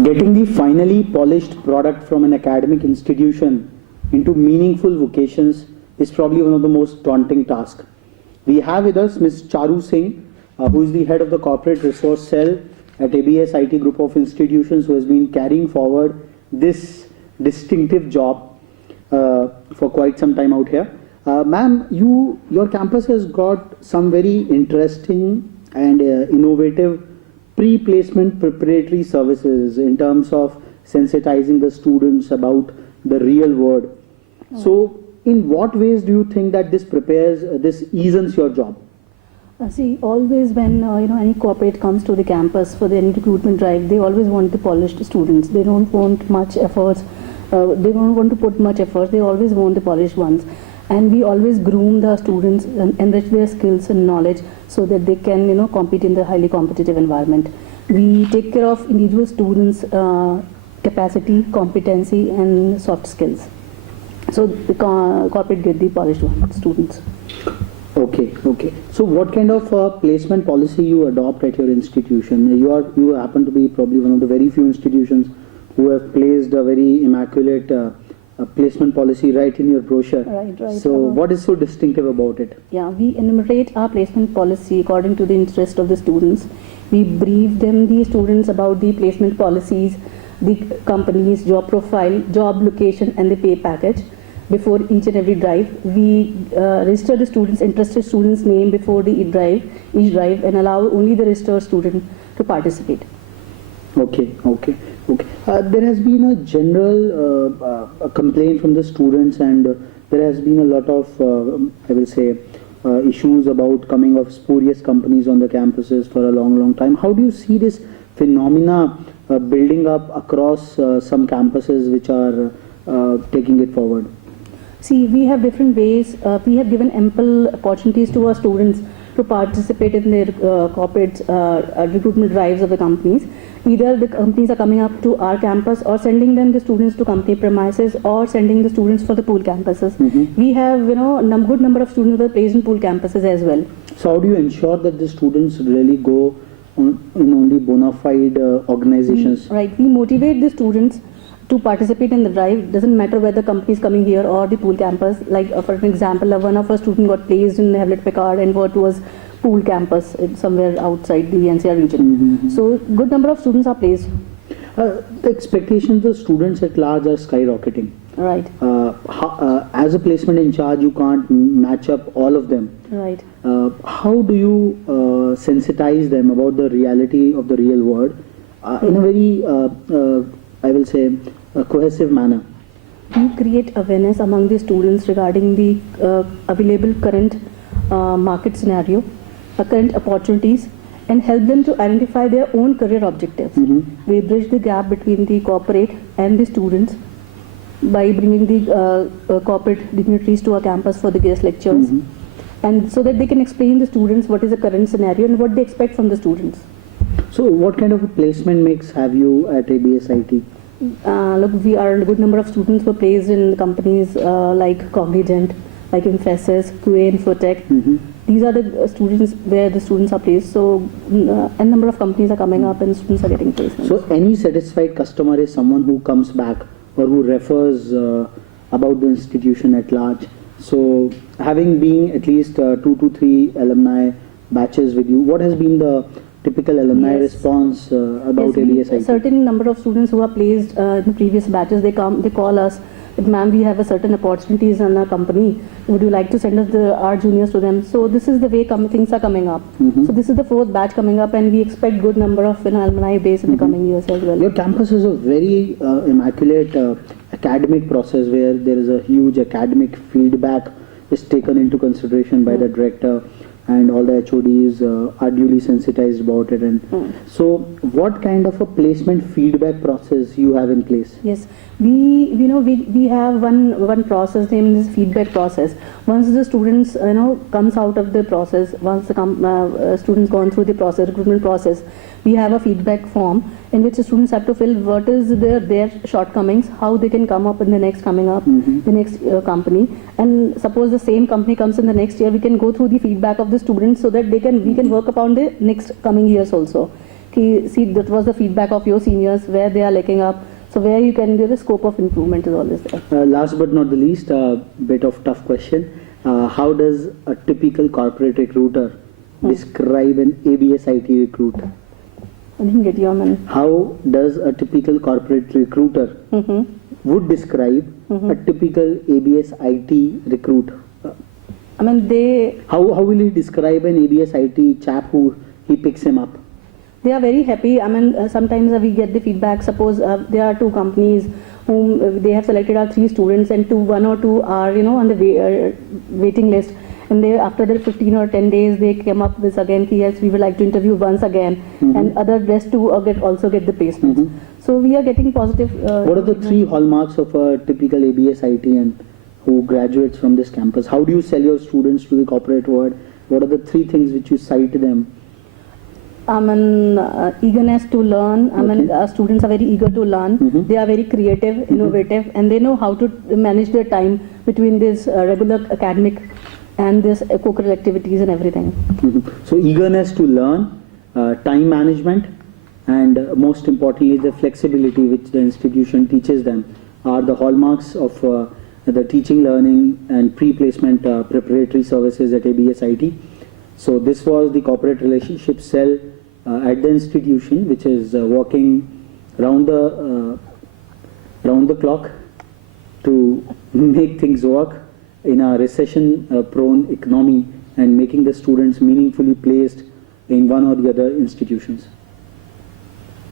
Getting the finally polished product from an academic institution into meaningful vocations is probably one of the most daunting tasks. We have with us Ms. Charu Singh, who is the head of the corporate resource cell at ABS IT Group of Institutions, who has been carrying forward this distinctive job for quite some time out here. Ma'am, your campus has got some very interesting and innovative pre-placement preparatory services in terms of sensitizing the students about the real world. So, in what ways do you think that this eases your job? See, always when any corporate comes to the campus for any recruitment drive, they always want the polished students. They don't want much efforts. They don't want to put much effort. They always want the polished ones. And we always groom the students and enrich their skills and knowledge so that they can compete in the highly competitive environment. We take care of individual students' capacity, competency, and soft skills. So the corporate get the polished students. Okay. So what kind of placement policy you adopt at your institution? You happen to be probably one of the very few institutions who have placed a very immaculate placement policy right in your brochure. Right. So what is so distinctive about it? Yeah, we enumerate our placement policy according to the interest of the students. We brief the students about the placement policies, the company's job profile, job location, and the pay package. Before each and every drive, we register the interested students' name before each drive, and allow only the registered student to participate. Okay. There has been a general complaint from the students, and there has been a lot of, I will say, issues about coming of spurious companies on the campuses for a long time. How do you see this phenomena building up across some campuses which are taking it forward? See, we have different ways. We have given ample opportunities to our students to participate in their corporate recruitment drives of the companies. Either the companies are coming up to our campus or sending them the students to company premises or sending the students for the pool campuses. We have good number of students who are placed in pool campuses as well. So how do you ensure that the students really go in only bona fide organizations? Right. We motivate the students to participate in the drive. Doesn't matter whether the company is coming here or the pool campus. Like for an example, one of our students got placed in Hewlett Packard and what was pool campus somewhere outside the NCR region. So good number of students are placed. The expectations of students at large are skyrocketing. Right. As a placement in charge, you can't match up all of them. Right. How do you sensitize them about the reality of the real world in a very, I will say, cohesive manner? We create awareness among the students regarding the available current market scenario, current opportunities, and help them to identify their own career objectives. We bridge the gap between the corporate and the students by bringing the corporate dignitaries to our campus for the guest lectures, and so that they can explain the students what is the current scenario and what they expect from the students. So what kind of a placement mix have you at ABS IT? Look, we are a good number of students who are placed in companies like Cognizant, like Infosys, QA, Infotech. These are the students where the students are placed. So a number of companies are coming up and students are getting placements. So any satisfied customer is someone who comes back or who refers about the institution at large. So having been at least 2 to 3 alumni batches with you, what has been the typical alumni response about ABS IT? A certain number of students who are placed in the previous batches, they call us, ma'am, we have a certain opportunities in our company. Would you like to send us our juniors to them? So this is the way things are coming up. So this is the 4th batch coming up, and we expect good number of alumni base in the coming years as well. Your campus is a very immaculate academic process where there is a huge academic feedback is taken into consideration by the director, and all the HODs are duly sensitized about it. And so what kind of a placement feedback process you have in place? Yes, we have one process named this feedback process. Once the students comes out of the process, once the students gone through the recruitment process, we have a feedback form in which the students have to fill what is their shortcomings, how they can come up in the next the next company. And suppose the same company comes in the next year, we can go through the feedback of the students so that we can work upon the next coming years also. see that was the feedback of your seniors where they are lacking up. So where you can do the scope of improvement is always there. Last but not the least, a bit of tough question. How does a typical corporate recruiter describe an ABS IT recruit? I didn't get your man. How does a typical corporate recruiter would describe a typical ABS IT recruit? I mean, How will he describe an ABS IT chap who he picks him up? they are very happy. I mean, sometimes we get the feedback. Suppose there are two companies whom they have selected our 3 students, and one or two are on the waiting list. And they, after the 15 or 10 days, they came up with again, yes, we would like to interview once again, and other rest two also get the placements. So we are getting positive. What are the 3 hallmarks of a typical ABS IT and who graduates from this campus? How do you sell your students to the corporate world? What are the 3 things which you cite to them? I mean, eagerness to learn. I mean, students are very eager to learn. They are very creative, innovative, and they know how to manage their time between this regular academic and this co-curricular activities and everything. So eagerness to learn, time management, and most importantly the flexibility which the institution teaches them are the hallmarks of the teaching, learning and pre-placement preparatory services at ABS IT. So this was the corporate relationship cell at the institution, which is working round the clock to make things work in a recession prone economy and making the students meaningfully placed in one or the other institutions.